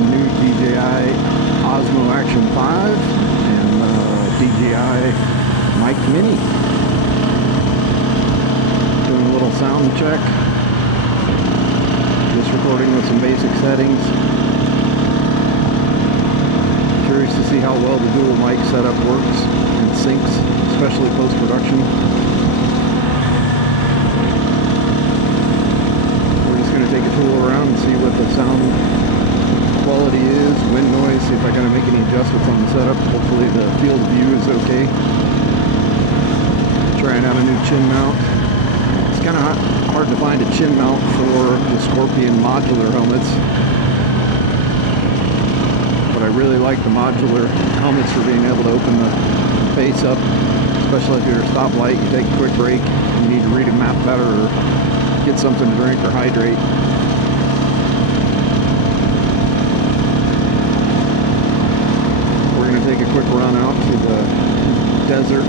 new DJI Osmo Action 5 and DJI Mic Mini. Doing a little sound check. Just recording with some basic settings. Curious to see how well the dual mic setup works and syncs, especially post-production. We're just going to take a tool around and see what the sound quality is, wind noise, see if I got to make any adjustments on the setup. Hopefully the field of view is okay. Trying out a new chin mount. It's kind of hard to find a chin mount for the Scorpion modular helmets. But I really like the modular helmets for being able to open the face up, especially if you're at a stoplight, you take a quick break, you need to read a map better or get something to drink or hydrate. We're going to take a quick run out to the desert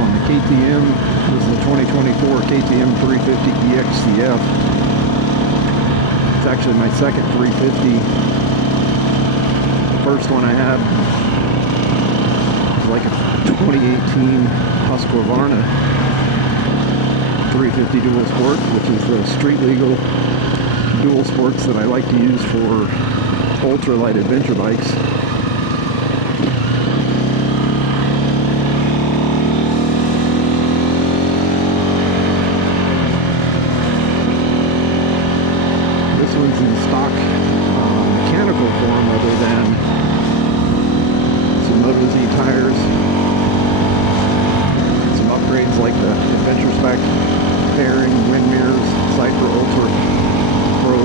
on the KTM. This is the 2024 KTM 350 EXC-F. It's actually my second 350. The first one I had was like a 2018 Husqvarna 350 dual sport, which is the street legal dual sports that I like to use for ultralight adventure bikes. This one's in stock mechanical form, other than some Moto Z tires, some upgrades like the Adventure Spec fairing, wind mirrors, Cypher Ultra Pro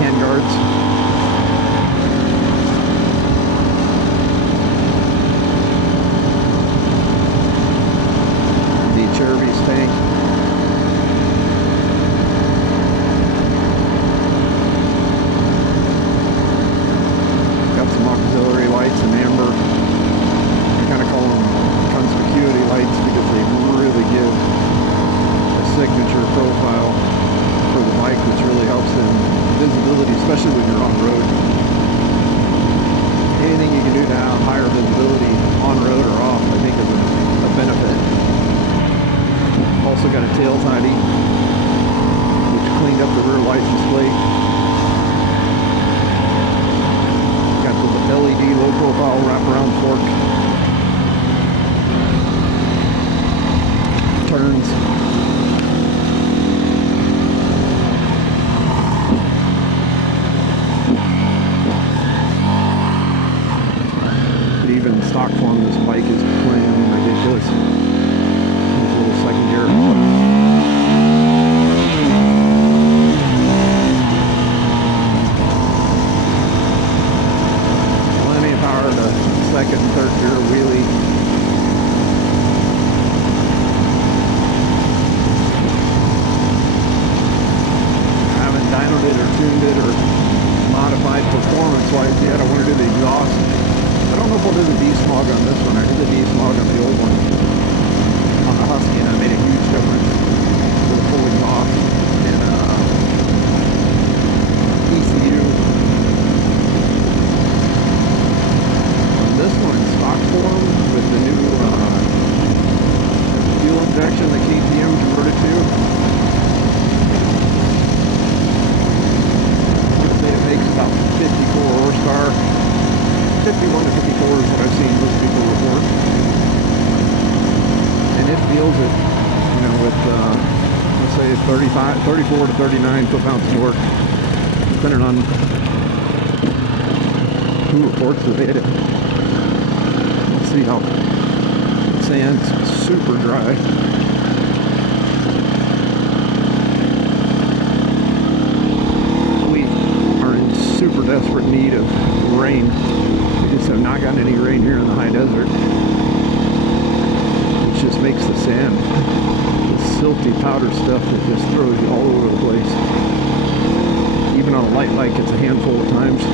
handguards. The Cherubies tank. Got some auxiliary lights in amber. I kind of call them conspicuity lights because they really give a signature profile for the bike, which really helps in visibility, especially when you're on road. Anything you can do to have higher visibility on road or off, I think is a benefit. Also got a tail tidy, which cleaned up the rear light display. Got the LED low profile wraparound fork. Turns. But even in stock form, this bike is playing ridiculous. These little second gear. Plenty of power to second and third gear wheelie. I haven't dynoed it or tuned it or modified performance-wise yet. I want to do the exhaust. I don't know if I'll do the desmog on this one. I did the desmog on the old one on the Husky, and I made a huge difference with the full exhaust and ECU. This one in stock form with the new fuel injection that KTM converted to. I would say it makes about 54 horsepower. 51 to 54 is what I've seen most people report. And it feels it, you know, with, let's say 34 to 39 foot-pounds of torque, depending on who reports that they hit it. Let's see how sand's super dry. We are in super desperate need of rain. We just have not gotten any rain here in the high desert, which just makes the sand this silty powder stuff that just throws you all over the place. Even on a light bike, it's a handful of times.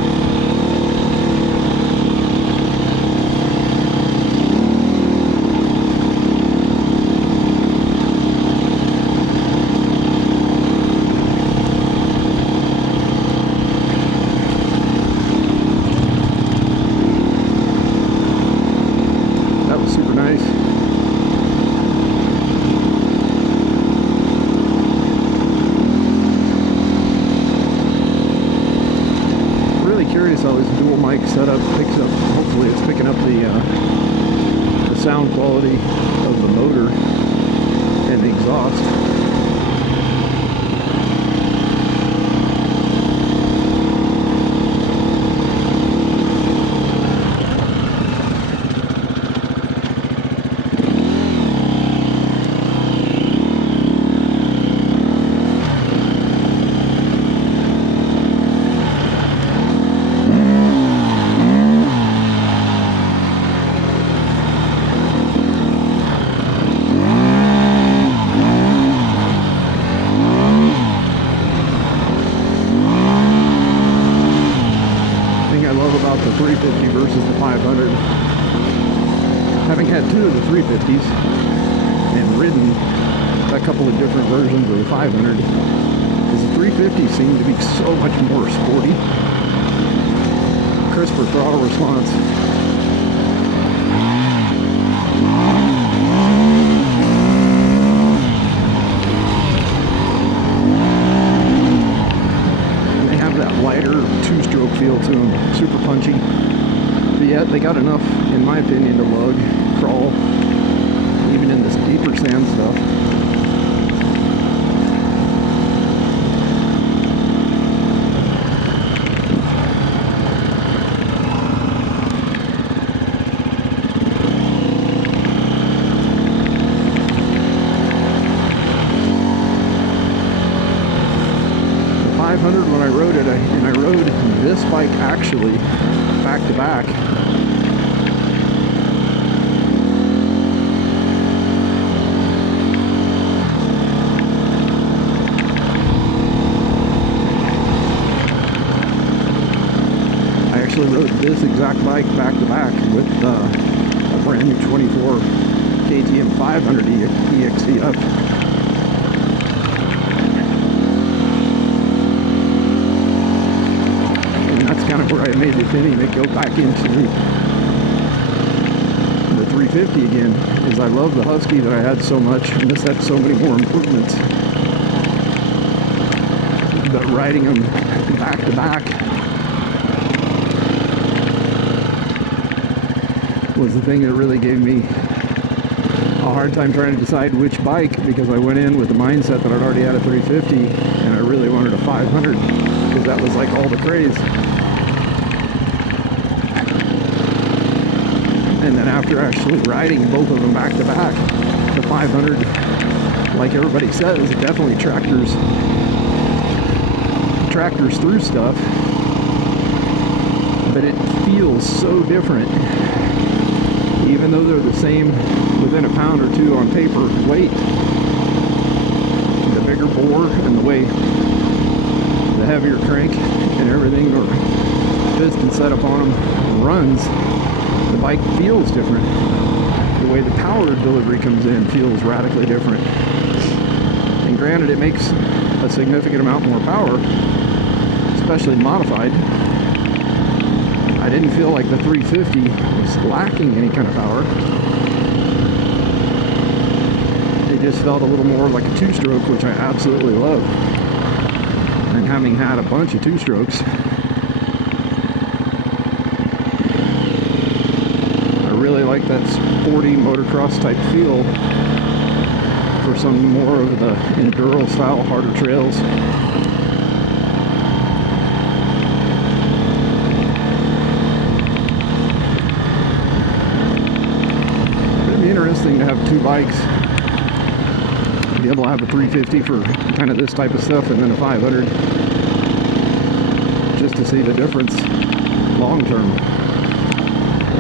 mic setup picks up, hopefully it's picking up the sound quality of the motor and the exhaust. About the 350 versus the 500. Having had two of the 350s and ridden a couple of different versions of the 500, because the 350s seem to be so much more sporty, crisper throttle response. Lighter two-stroke feel to them, super punchy, but yet they got enough, in my opinion, to lug, crawl, even in this deeper sand stuff. When I rode it, and I rode this bike actually back to back. I actually rode this exact bike back to back with a brand new 24 KTM 500 EXC-F. Kind of where I made the opinion to go back into the 350 again, is I love the Husky that I had so much, and this had so many more improvements. But riding them back to back was the thing that really gave me a hard time trying to decide which bike, because I went in with the mindset that I'd already had a 350 and I really wanted a 500 because that was like all the craze. And then after actually riding both of them back to back, the 500, like everybody says, it definitely tractors through stuff, but it feels so different. Even though they're the same within a pound or two on paper weight, the bigger bore and the way the heavier crank and everything or piston setup on them runs, the bike feels different. The way the power delivery comes in feels radically different. And granted, it makes a significant amount more power, especially modified. I didn't feel like the 350 was lacking any kind of power. It just felt a little more like a two-stroke, which I absolutely love. And having had a bunch of two-strokes, really like that sporty motocross type feel for some more of the enduro style harder trails. It'd be interesting to have two bikes, be able to have a 350 for kind of this type of stuff and then a 500, just to see the difference long term.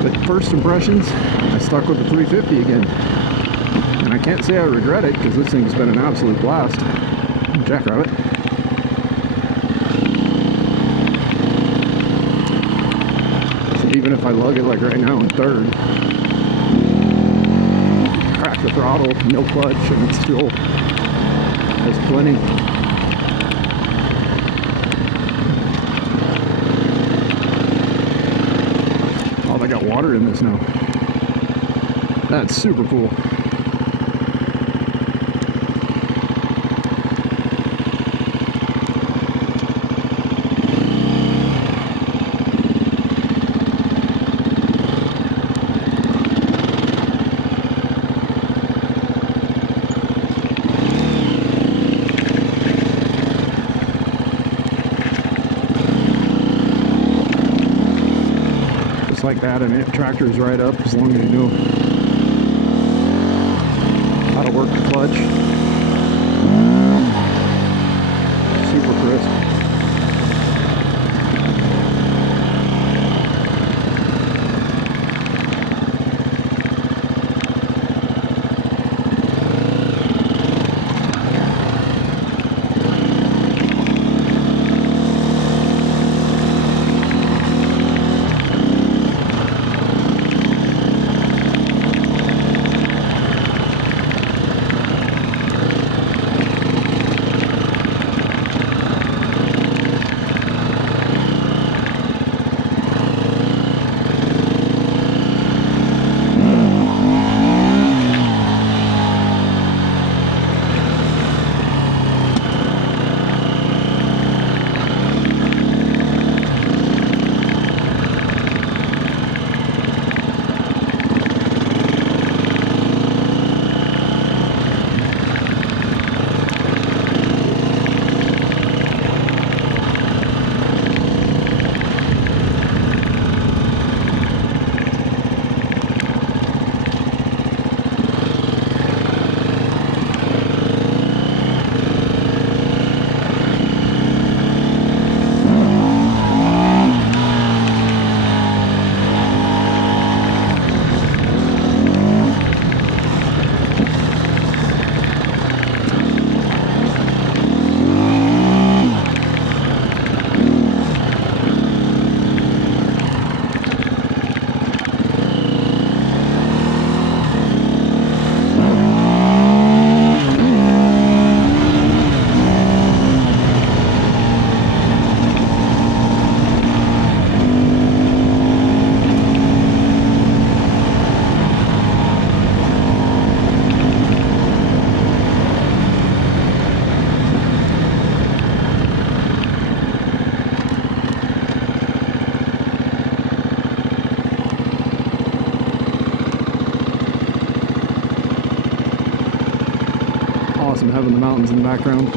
But first impressions, I stuck with the 350 again. And I can't say I regret it, because this thing's been an absolute blast. Jackrabbit. So even if I lug it like right now in third, crack the throttle, no clutch, and it still has plenty. I got water in this now. That's super cool. like that, and it tractors right up as long as you know how to work the clutch. Super crisp. Awesome having the mountains in the background.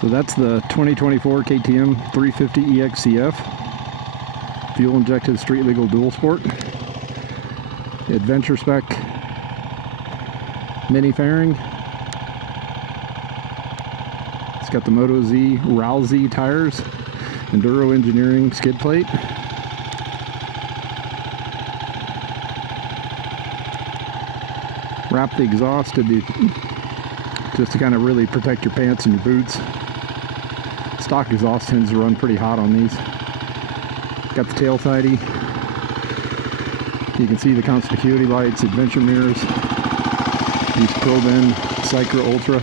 So that's the 2024 KTM 350 EXC-F fuel injected street legal dual sport. Adventure spec mini fairing. It's got the Moto Z Rousey tires. Enduro engineering skid plate. Wrap the exhaust just to kind of really protect your pants and your boots. Stock exhaust tends to run pretty hot on these. Got the tail tidy. You can see the conspicuity lights, adventure mirrors. These Pro-Ben Cycra Ultra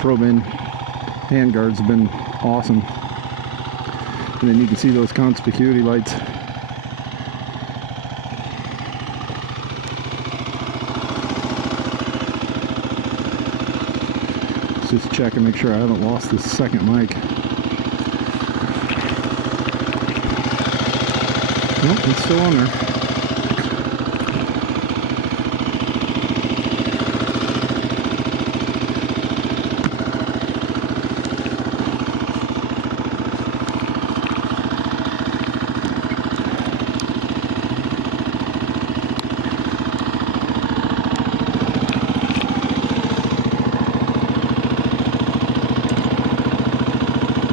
Pro-Ben handguards have been awesome. And then you can see those conspicuity lights. Let's just check and make sure I haven't lost this second mic. Nope, it's still on there.